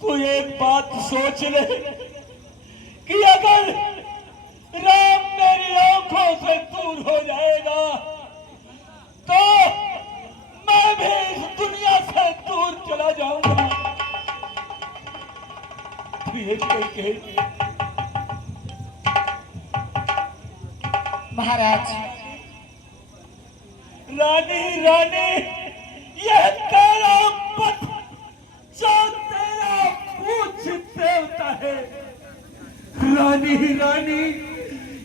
तू एक बात सोच ले कि अगर राम मेरी आंखों से दूर हो जाएगा तो मैं भी इस दुनिया से दूर चला जाऊंगा। तू ये कह महाराज। रानी रानी ये तेरा पथ जो तेरा पूछ देवता है। रानी रानी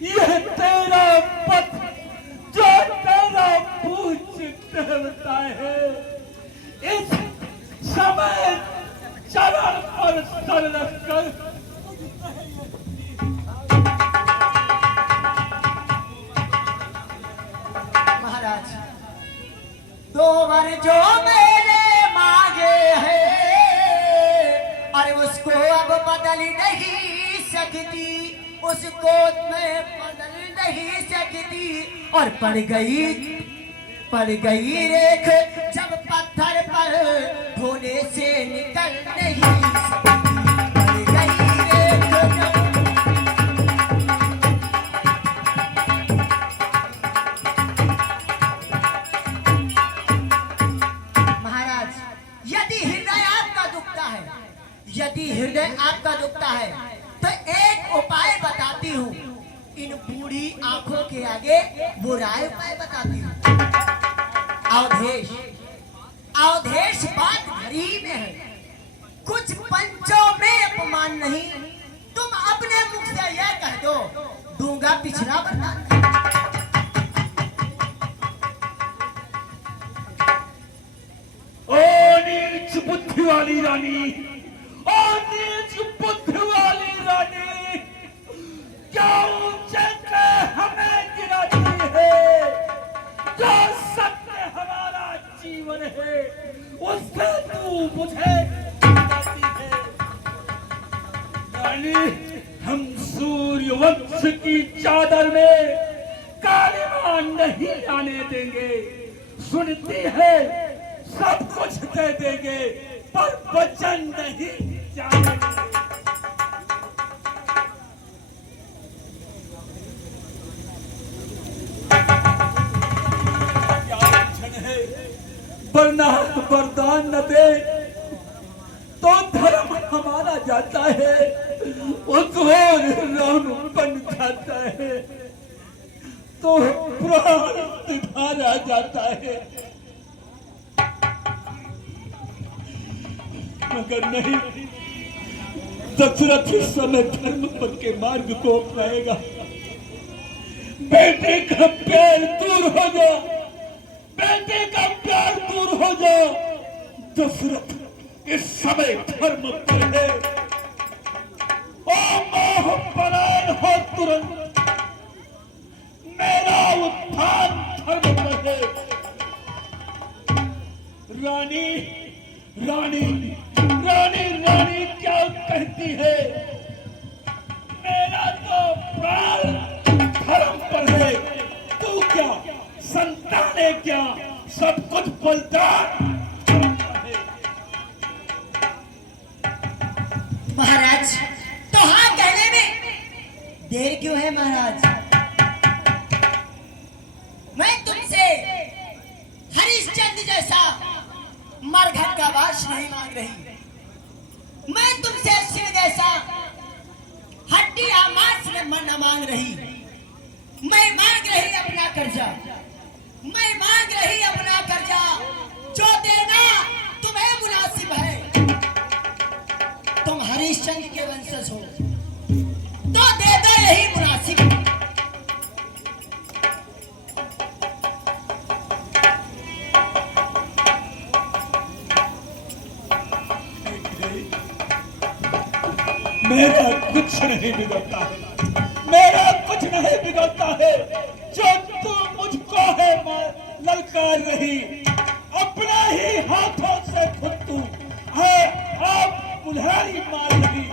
ये तेरा पथ जो तेरा पूछ देवता है। इस समय चरण पर सर रखकर दो वर जो मैंने मांगे हैं और उसको अब बदल नहीं सकती, उसको मैं बदल नहीं सकती। और पड़ गई रेख जब पत्थर पर धोने से निकल नहीं सकती। पड़ गई रेख जब यदि हृदय आपका दुखता है तो एक उपाय बताती हूँ। इन बूढ़ी आंखों के आगे बुराई उपाय बताती हूँ। अवधेश बात घड़ी में है, कुछ पंचों में अपमान नहीं। तुम अपने मुख से यह कह दो, दूंगा पिछला वरदान। ओ नीच बुद्धि वाली रानी, नीच बुद्धि वाली रानी, क्या ऊंचे पे हमें गिराती है। जो सत्य हमारा जीवन है उससे तू मुझे गिराती है। रानी, हम सूर्य वंश की चादर में कालिमा नहीं आने देंगे। सुनती है सब कुछ दे देंगे पर वचन नहीं जानेंगे। क्या लक्षण है? वरना वरदान न दे तो धर्म हमारा जाता है, वो घोर राम बन जाता है, तो प्राण तिधारा जाता है। मगर नहीं, दशरथ इस समय धर्म पद के मार्ग को अपनाएगा। बेटे का प्यार दूर हो जा, बेटे का प्यार दूर हो जा। दशरथ इस समय धर्म पर है, ओ मोह परायण हो तुरंत, मेरा उत्थान धर्म पर है। रानी रानी रानी रानी क्या कहती है? मेरा तो प्राण धर्म पर है, तू क्या, संतान है क्या, सब कुछ बलिदान धर्म पर है। महाराज तो हाँ कहने में देर क्यों है महाराज? मैं तुमसे हरिश्चंद्र जैसा मरघट का वास नहीं मांग रही, मैं तुमसे सिंह जैसा हड्डियां मांस न मांग रही। मैं मांग रही अपना कर्जा, मैं मांग रही अपना कर्जा, जो देना तुम्हें मुनासिब है। तुम हरिश्चंद्र के वंशज हो तो दे दो, यही मुनासिब है। मेरा कुछ नहीं बिगड़ता है, मेरा कुछ नहीं बिगड़ता है। जो तू मुझको है ललकार रही, अपने ही हाथों से खुद तू है आप बुल्हारी मार रही।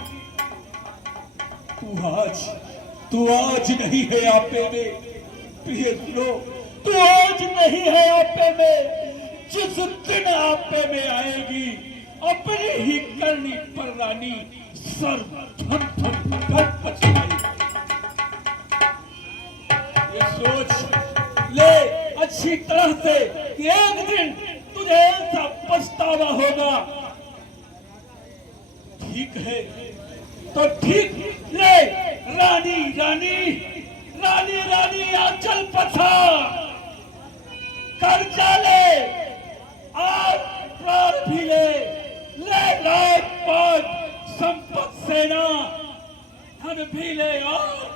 तू आज नहीं है आपे में, प्रिय सुनो, तू आज नहीं है आपे में। जिस दिन आपे में आएगी अपनी ही करनी पर रानी सर धन धन कर पछताई। ये सोच ले अच्छी तरह से कि एक दिन तुझे ऐसा पछतावा होगा। ठीक है तो ठीक, ले रानी रानी रानी रानी आंचल पछाड़, कर्जा ले और प्राण भी ले लाख पाठ संपत सेना धन भी ले और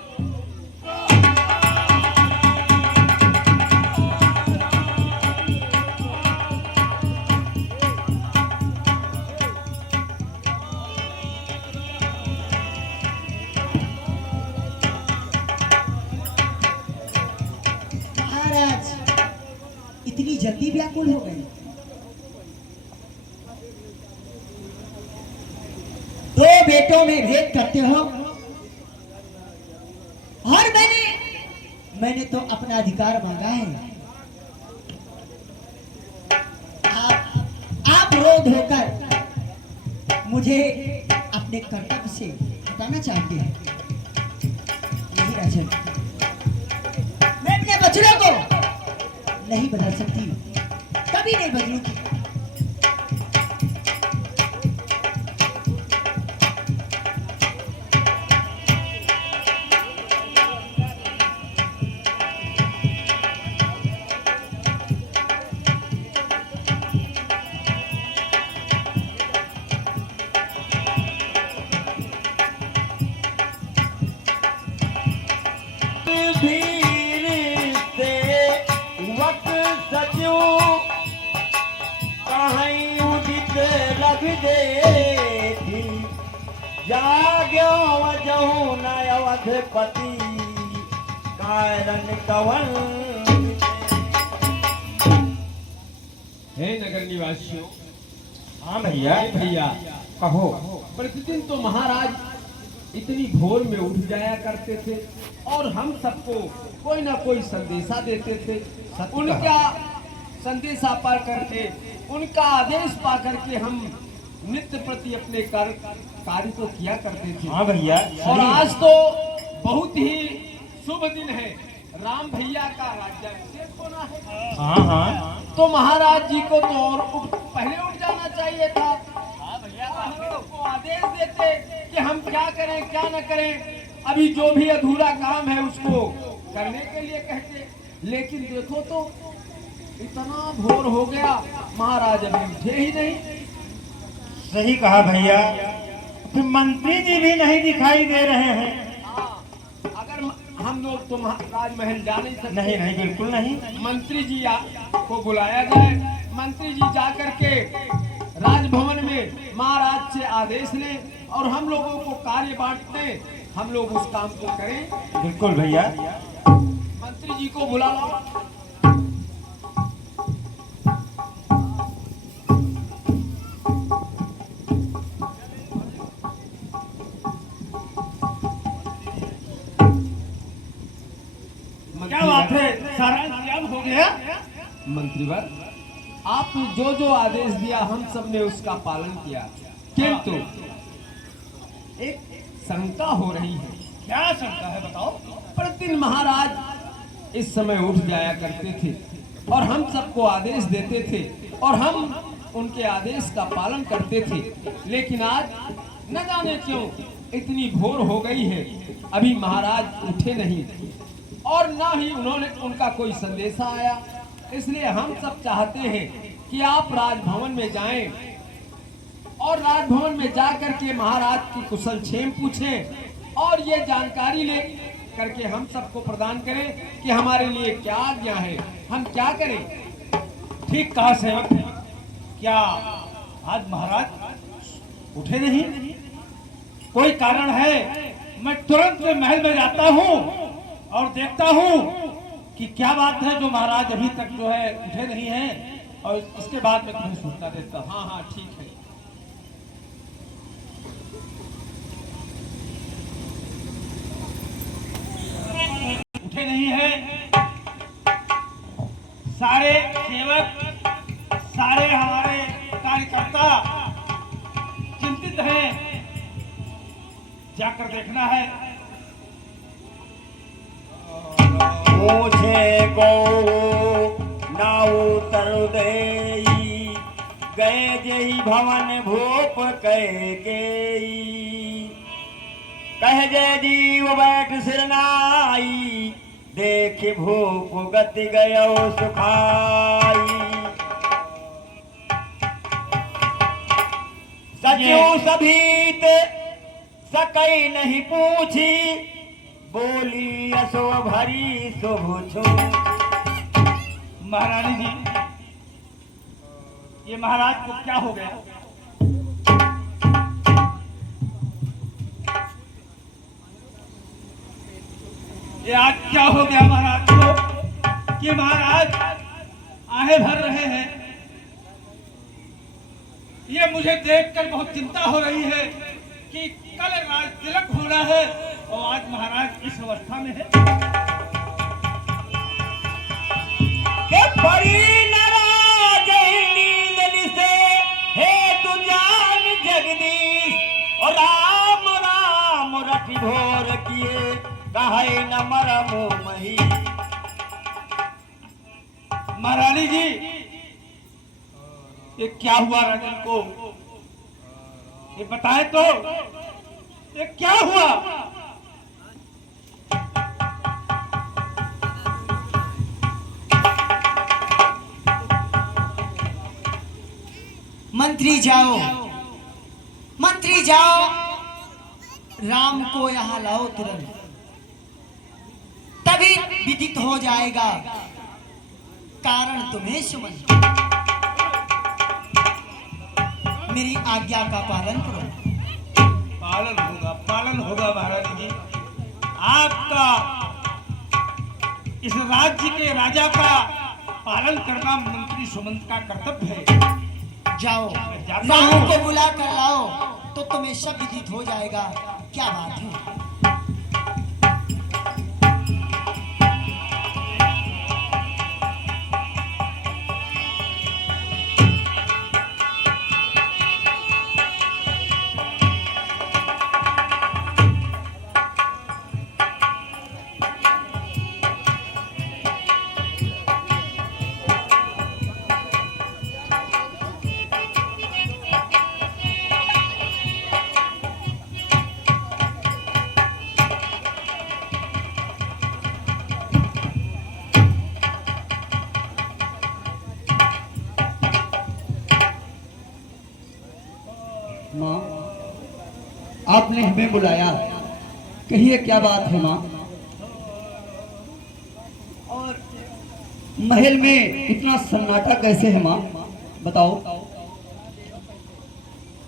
महाराज इतनी जल्दी व्याकुल हो गए? दो बेटों में भेद करते हो, और मैंने तो अपना अधिकार मांगा है। आप क्रोध होकर मुझे अपने कर्तव्य से हटाना चाहते हैं। नहीं राजन, मैं अपने बच्चों को नहीं बदल सकती, कभी नहीं बदलूंगी। पति कारण कवन। हे नगर निवासियों, हाँ भैया भैया कहो। प्रतिदिन तो महाराज इतनी भोर में उठ जाया करते थे और हम सबको कोई ना कोई संदेशा देते थे। उनका संदेशा पा करके, उनका आदेश पा करके हम नित्य प्रति अपने कार्य को किया करते थे। हाँ भैया, और आज तो बहुत ही शुभ दिन है, राम भैया का राज्याभिषेक होना है। हाँ हाँ, तो महाराज जी को तो और पहले उठ जाना चाहिए था। को आदेश देते कि हम क्या करें क्या न करें, अभी जो भी अधूरा काम है उसको करने के लिए कहते। लेकिन देखो तो इतना भोर हो गया, महाराज अभी उठे ही नहीं। सही कहा भैया, फिर मंत्री जी भी नहीं दिखाई दे रहे हैं। अगर हम हम लोग तुम राजमहल जा नहीं सकते। नहीं नहीं बिल्कुल नहीं। मंत्री जी को बुलाया जाए, मंत्री जी जा करके राजभवन में महाराज से आदेश लें और हम लोगों को कार्य बांट दें, हम लोग उस काम को करें। बिल्कुल भैया। मंत्री जी को बुला लो। क्या बात है, सारा इंतजाम हो गया? मंत्रीवर, आपने जो जो आदेश दिया हम सब ने उसका पालन किया, किंतु एक शंका हो रही है। क्या शंका है बताओ? प्रतिदिन महाराज इस समय उठ जाया करते थे और हम सबको आदेश देते थे और हम उनके आदेश का पालन करते थे, लेकिन आज न जाने क्यों इतनी भोर हो गई है, अभी महाराज उठे नहीं और ना ही उनका कोई संदेशा आया। इसलिए हम सब चाहते हैं कि आप राजभवन में जाएं और राजभवन में जा करके महाराज की कुशल क्षेम पूछें और ये जानकारी ले करके हम सबको प्रदान करें कि हमारे लिए क्या आज्ञा है, हम क्या करें। ठीक कहा सेवक। क्या आज महाराज उठे नहीं? कोई कारण है? मैं तुरंत महल में जाता हूँ और देखता हूँ कि क्या बात है जो महाराज अभी तक जो है उठे नहीं हैं, और इसके बाद मैं तुम्हें सूचना देता हूँ। हाँ हाँ ठीक है। उठे नहीं हैं सारे सेवक, सारे हमारे कार्यकर्ता चिंतित हैं। जाकर देखना है। मुझे को ना उतर देई, गए जई भवन भूप कह जय जीव बैठ सिरनाई, देख भूप गति गयो सुखाई। सचो सभीत सकई नहीं पूछी, बोली असो भरी शोभो। महारानी जी, ये महाराज को क्या हो गया? ये आज क्या हो गया महाराज को कि महाराज आहे भर रहे हैं? ये मुझे देखकर बहुत चिंता हो रही है कि कल राज तिलक होना है और आज महाराज इस अवस्था में है। के परी नाराज नींद से हे तू जान जगदीश, और राम राम रति भोर किए कहे न मरमो मही। महारानी जी, ये क्या हुआ राजन को? ये बताए तो, ये क्या हुआ? मंत्री जाओ, मंत्री जाओ, राम को यहाँ लाओ तुरंत, तभी विदित हो जाएगा कारण तुम्हें सुमन। मेरी आज्ञा का पालन करो। पालन होगा महारानी जी। आपका इस राज्य के राजा का पालन करना मंत्री सुमंत का कर्तव्य है। जाओ, जाता राम हूं। को बुला कर लाओ तो तुम्हें सब विदित हो जाएगा क्या बात है। माँ, आपने हमें बुलाया, कहिए क्या बात है माँ? और महल में इतना सन्नाटा कैसे है माँ, बताओ।